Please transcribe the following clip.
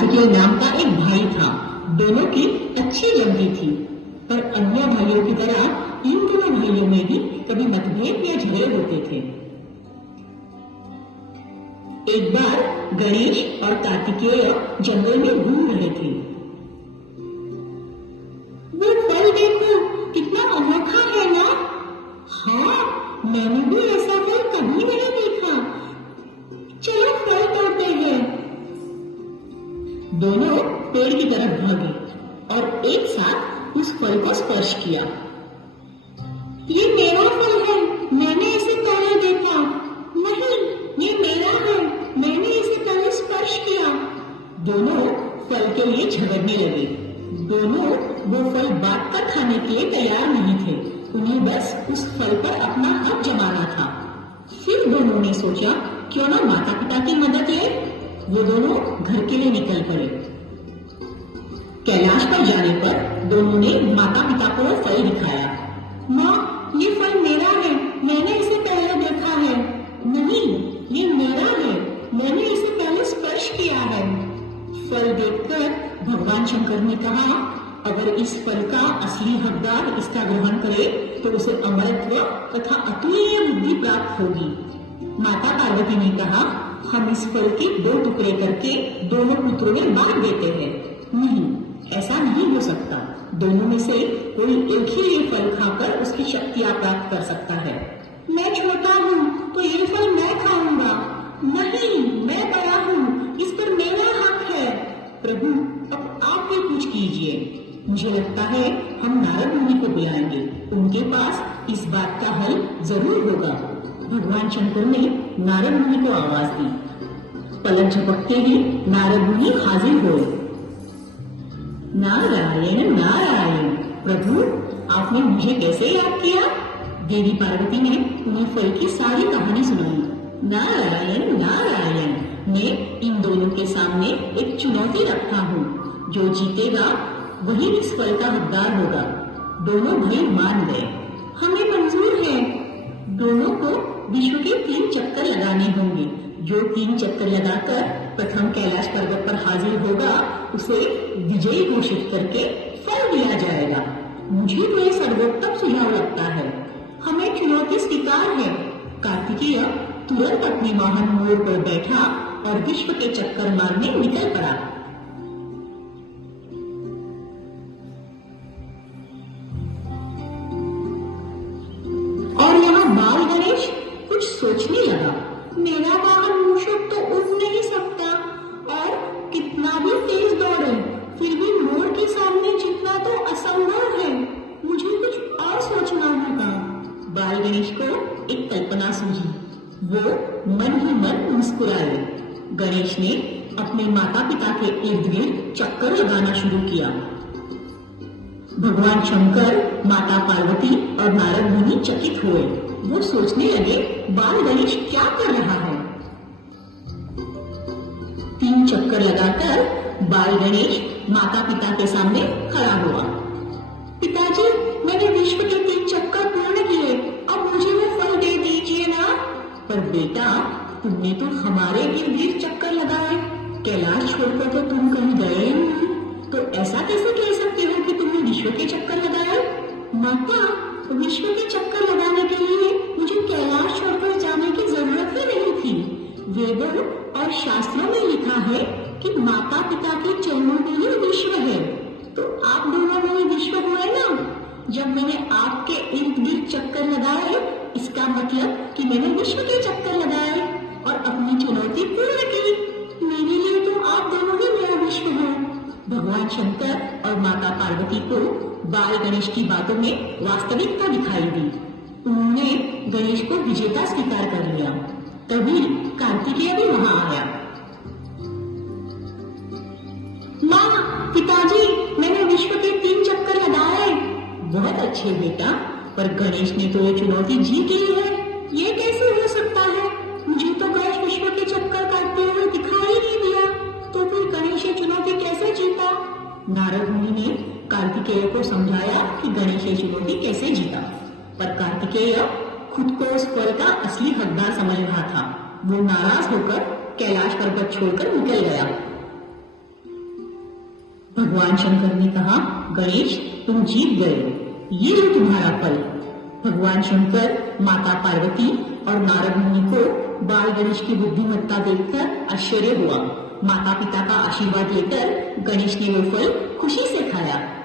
कार्तिकेय नाम का एक भाई था। दोनों की अच्छी जमती थी, पर अन्य भाइयों की तरह इन दोनों भाइयों में भी कभी मतभेद या झगड़े होते थे। एक बार गणेश और कार्तिकेय जंगल में घूम रहे थे। वो फल देखो, कितना अनोखा है ना? हाँ, मैंने भी ऐसा फल कभी नहीं देखा। चलो फल तोड़ते हैं। दोनों पेड़ की तरफ भागे और एक साथ उस फल को स्पर्श किया। ये मेरा फल है, मैंने इसे पहले देखा। नहीं, ये मेरा है, मैंने इसे पहले स्पर्श किया। दोनों फल के लिए झगड़ने लगे। दोनों वो फल बांट कर खाने के लिए तैयार नहीं थे। उन्हें बस उस फल पर अपना हक जमाना था। फिर दोनों ने सोचा, क्यों ना माता पिता की मदद ले। वो दोनों घर के लिए निकल पड़े। कैलाश पर जाने पर दोनों ने माता पिता को वो फल दिखाया। माँ, ये फल मेरा है, मैंने इसे पहले देखा है। नहीं, ये मेरा है, मैंने इसे पहले स्पर्श किया है। फल देखकर भगवान शंकर ने कहा, अगर इस फल का असली हकदार इसका ग्रहण करे तो उसे अमरत्व तथा अतुल्य बुद्धि प्राप्त होगी। माता पार्वती ने कहा, हम इस फल के 2 टुकड़े करके दोनों पुत्रों में बांट देते हैं। नहीं, ऐसा नहीं हो सकता। दोनों में से कोई एक ही ये फल खाकर उसकी शक्तियां प्राप्त कर सकता है। मैं छोटा हूँ तो ये फल मैं खाऊंगा। नहीं, मैं बड़ा हूँ, इस पर मेरा हक है। प्रभु, अब आप भी कुछ कीजिए। मुझे लगता है हम नारद मुनि को बुलाएंगे, उनके पास इस बात का हल जरूर होगा। भगवान शंकर ने नारद मुनि को आवाज दी। पलक झपकते ही नारद मुनि हाजिर हुए। नारायण नारायण। प्रभु, आपने मुझे कैसे याद किया? देवी पार्वती ने उन्हें फल की सारी कहानी सुनाई। नारायण नारायण। मैं इन दोनों के सामने एक चुनौती रखता हूँ। जो जीतेगा वही इस फल का हकदार होगा। दोनों भाई मान गए। हमें मंजूर है। दोनों को विश्व के 3 चक्कर लगाने होंगे। जो 3 चक्कर लगाकर प्रथम कैलाश पर्वत पर हाजिर होगा, उसे विजयी घोषित करके फल दिया जाएगा। मुझे तो ये सर्वोत्तम सुझाव लगता है। हमें चुनौती स्वीकार है। कार्तिकेय तुरंत अपने वाहन मोर पर बैठा और विश्व के चक्कर मारने निकल पड़ा। और यहाँ बाल गणेश कुछ सोचने लगा। मेरा वाहन मूषक तो उड़ नहीं सकता और कितना भी तेज दौड़े, फिर भी मोर के सामने जीतना तो असंभव है। मुझे कुछ और सोचना होगा। बाल गणेश को एक कल्पना सूझी। वो मन ही मन मुस्कुराए। गणेश ने अपने माता पिता के इर्द गिर्द चक्कर लगाना शुरू किया। भगवान शंकर, माता पार्वती और नारद मुनि चकित हुए। वो सोचने लगे, बाल गणेश क्या कर रहा है? 3 चक्कर लगाकर बाल गणेश माता पिता के सामने खड़ा हुआ। पिताजी, मैंने विश्व के 3 चक्कर पूर्ण किए, अब मुझे वो फल दे दीजिए ना। पर बेटा, तुमने तो हमारे इर्द गिर्द चक्कर लगाए, कैलाश छोड़कर तो तुम कहीं गए ही नहीं। तो ऐसा कैसे कह सकते हो कि तुमने विश्व के चक्कर लगाए? माता, विश्व के चक्कर लगाने के लिए मुझे कैलाश छोड़कर जाने की जरूरत ही नहीं थी। वेदों और शास्त्रों में लिखा है कि माता पिता के चरणों में ही विश्व है। तो आप दोनों में विश्व हुए ना। जब मैंने आपके इर्द गिर्द चक्कर लगाए, इसका मतलब कि मैंने विश्व के चक्कर लगाए और अपनी चुनौती पूर्ण की। मेरे लिए तो आप दोनों ही मेरा विश्व है। भगवान शंकर और माता पार्वती को बाल गणेश की बातों में वास्तविकता दिखाई दी। उन्होंने गणेश को विजेता स्वीकार कर लिया। तभी कार्तिकेय भी वहां आया। माँ, पिताजी, मैंने विश्व के 3 चक्कर लगाए। बहुत अच्छे बेटा, पर गणेश ने तो ये चुनौती जीत ली है। ये कैसे हो सकता है? मुझे तो गणेश विश्व के चक्कर काटते हुए दिखाई नहीं दिया। तो फिर गणेश ये चुनौती कैसे जीता? नारद मुनि ने कार्तिकेय को समझाया कि गणेश ये चुनौती कैसे जीता, पर कार्तिकेय खुद को उस फल का असली हकदार समझ रहा था। वो नाराज होकर कैलाश पर्वत छोड़कर निकल गया। भगवान शंकर ने कहा, गणेश तुम जीत गए, ये लो तुम्हारा फल। भगवान शंकर, माता पार्वती और नारद मुनि को बाल गणेश की बुद्धिमत्ता देखकर आश्चर्य हुआ। माता पिता का आशीर्वाद लेकर गणेश ने वो फल खुशी से खाया।